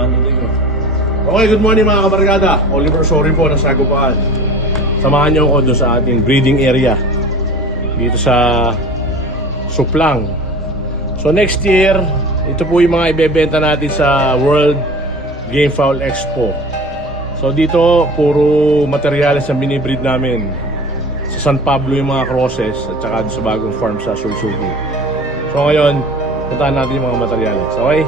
Okay, good morning mga kabarkada. Oliver sorry po, nasagupaan. Samahan niyo ako doon sa ating breeding area dito sa Suplang. So next year, ito po yung mga ibebenta natin sa World Game Fowl Expo. So dito, puro materyales ang binibreed namin. Sa San Pablo yung mga crosses at saka sa bagong farm sa Sursugi. So ngayon, puntahan natin yung mga materyales. Okay?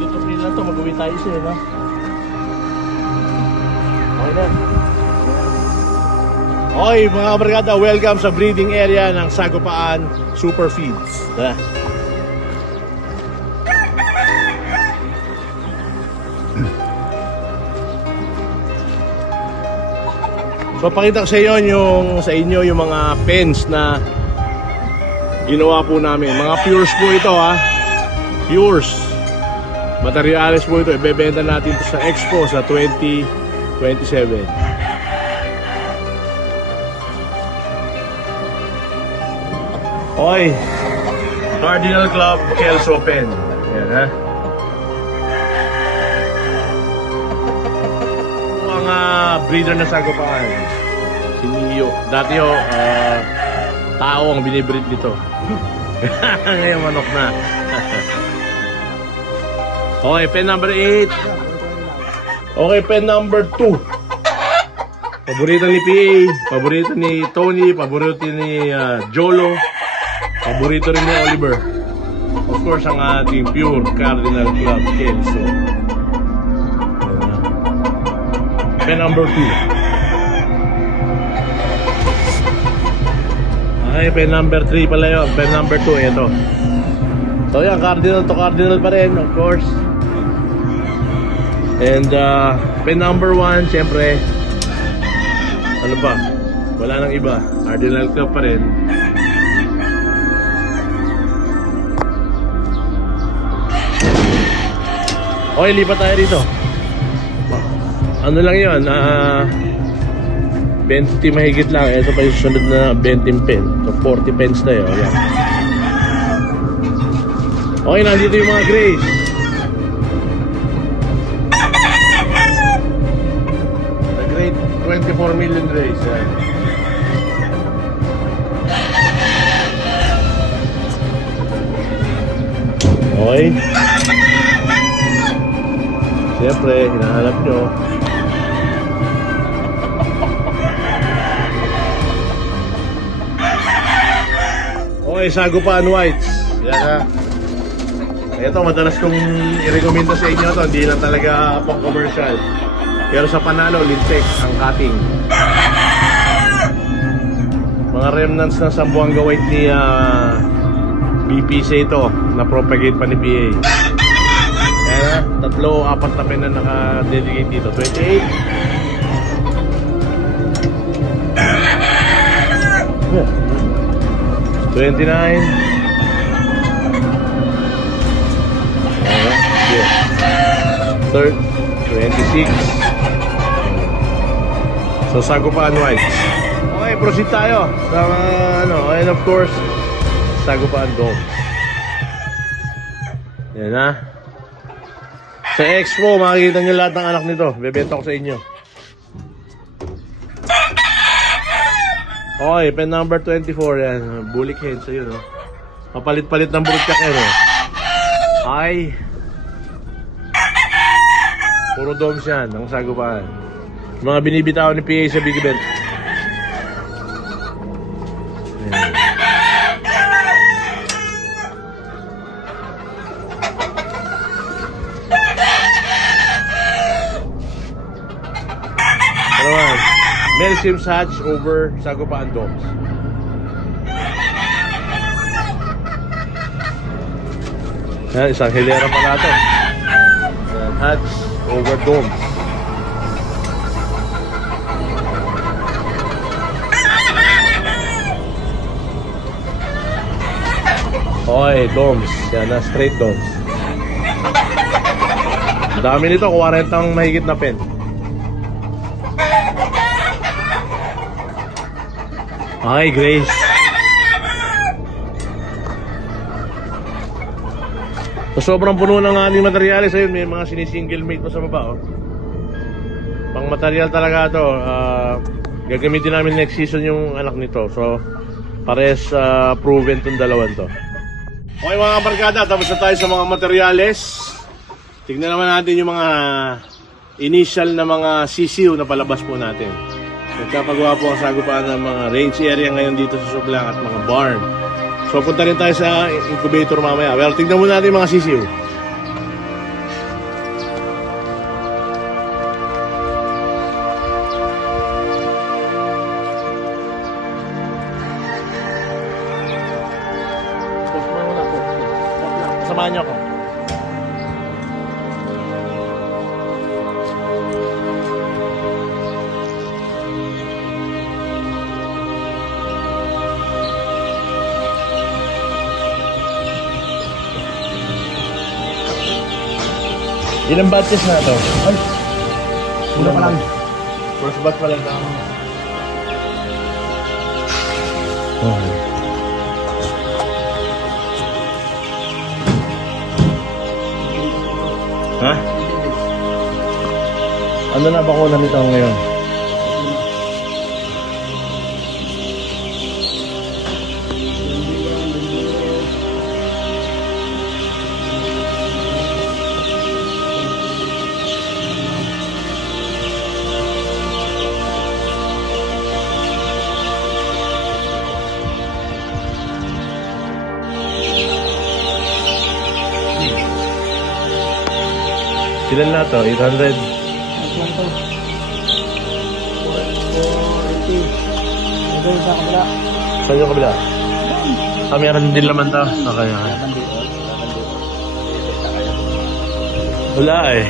Dito pili lang ito, mag-uwi tayo siya, no? Okay na. Okay, mga kabarkada, welcome sa breeding area ng Sagupaan Super Feeds. Tara. So pakita ko sa inyo yung mga pens na ginawa po namin. Mga pures po ito, ha. Pures. Materials po ito. Ibebenta natin ito sa Expo sa 2027. Okay. Cardinal Club Kelso Pen. Ayan, ha. Ito ang breeder na Sagupaan. Si Mio. Dati tao ang binibreed nito. Ngayon manok na. Okay, pen number 8. Okay, pen number 2. Paborito ni PA, paborito ni Tony, paborito ni Jolo, paborito rin ni Oliver. Of course, ang ating pure Cardinal Club Kelso. Pen number 2. Okay, pen number 3 pala yun. Pen number 2, ito. So yan, Cardinal to Cardinal pa rin, of course. And pen number 1, siyempre, ano pa? Wala nang iba. Cardinal Club pa rin. Okay, lipat tayo dito. Ano lang yun? 20 mahigit lang. Ito pa yung sunod na 20 pen. So 40 pens tayo. Ayan. Okay, nandito yung mga grays. The great 24 million grays. Ayan. Okay. Siyempre, hinahanap nyo. Okay, Sagupaan Whites. Yan, ha. Ito, madalas kong i-recommenda sa inyo to. Hindi lang talaga pang commercial. Pero sa panalo, lintek ang cutting. Mga remnants ng Sambuanga White ni BPC ito. Na-propagate pa ni PA. Kaya 3-4 na pen na naka-dedicate dito. 28. 29. 26. So Sagupaan Whites. Okay, proceed tayo sa and of course Sagupaan Dome. Yan, ha. Sa Expo makikita nyo lahat ng anak nito. Bebenta ko sa inyo. Okay, pen number 24. Yan, bulik heads. Ayun, no? Papalit-palit ng burutyak yan, eh. Ay, puro domes yan, ang Sagupaan. Mga binibitaw ni PA sa Big Event. Ano man? Mel Sims hatch over Sagupaan domes. Yan, isang hilera pala ito. Hatch over domes. Okay, domes. Yan na, straight domes. Dami nito, 40 ang mahigit na pen. Okay, Grace. So, sobrang puno ng ating materyales. Ayun, may mga sinisingle mate pa sa baba. Oh. Pang material talaga to. Gagamitin namin next season yung anak nito. So, pares proven tong dalawan to. Okay mga kabarkada, tapos na tayo sa mga materyales. Tignan naman natin yung mga initial na mga sisiw na palabas po natin. Nagkapagawa po ang sagupaan ng mga range area ngayon dito sa Suplang at mga barn. So punta rin tayo sa incubator mamaya. Pero tignan muna natin yung mga sisiw. Samahan niyo ako. Ilang batches na ito? Ay! Una pa lang. First batch pa lang. Okay. Ha? Ano na ba kulang nito ngayon? Ilan na to? 800? Lang to. 480. Ito yung sa kabila. Saan yung kabila? Meron din laman to. Okay. Wala eh.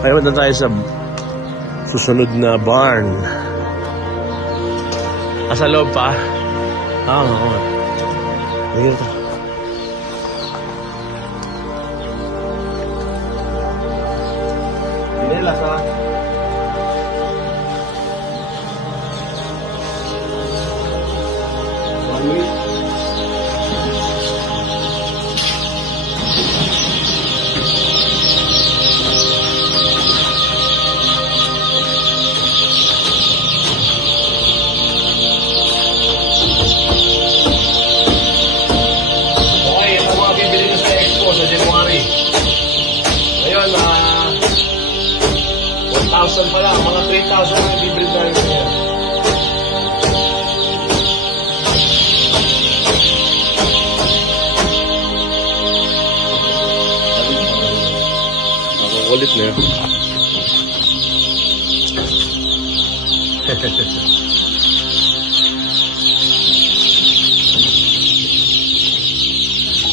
Ayaw na tayo sa susunod na barn. Sa loob pa? Oo. Ayun to. Pinelas ha? One week. Okay, ito mga bibili na sa Expo sa January. Ngayon, 1,000 pa lang, mga 3,000 ang libre tayo ngayon. Nakukulit na yun.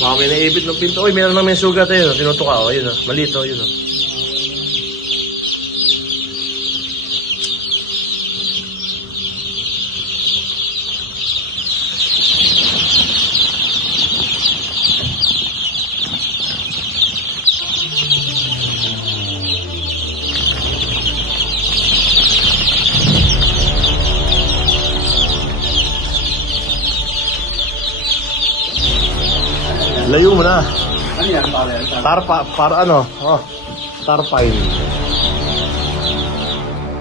Baka may naibit ng pinto. Uy, meron na may sugat eh. Tinutok ka. O, yun o. Maliit o, yun o. Layo mo na. Ano yan? Para ano? Oh, tarpine.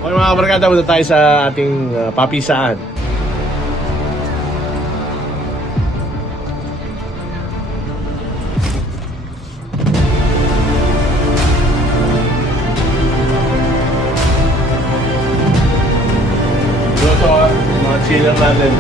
Okay mga kabarkada, punta tayo sa ating papisaan. Ito, mga chiller natin.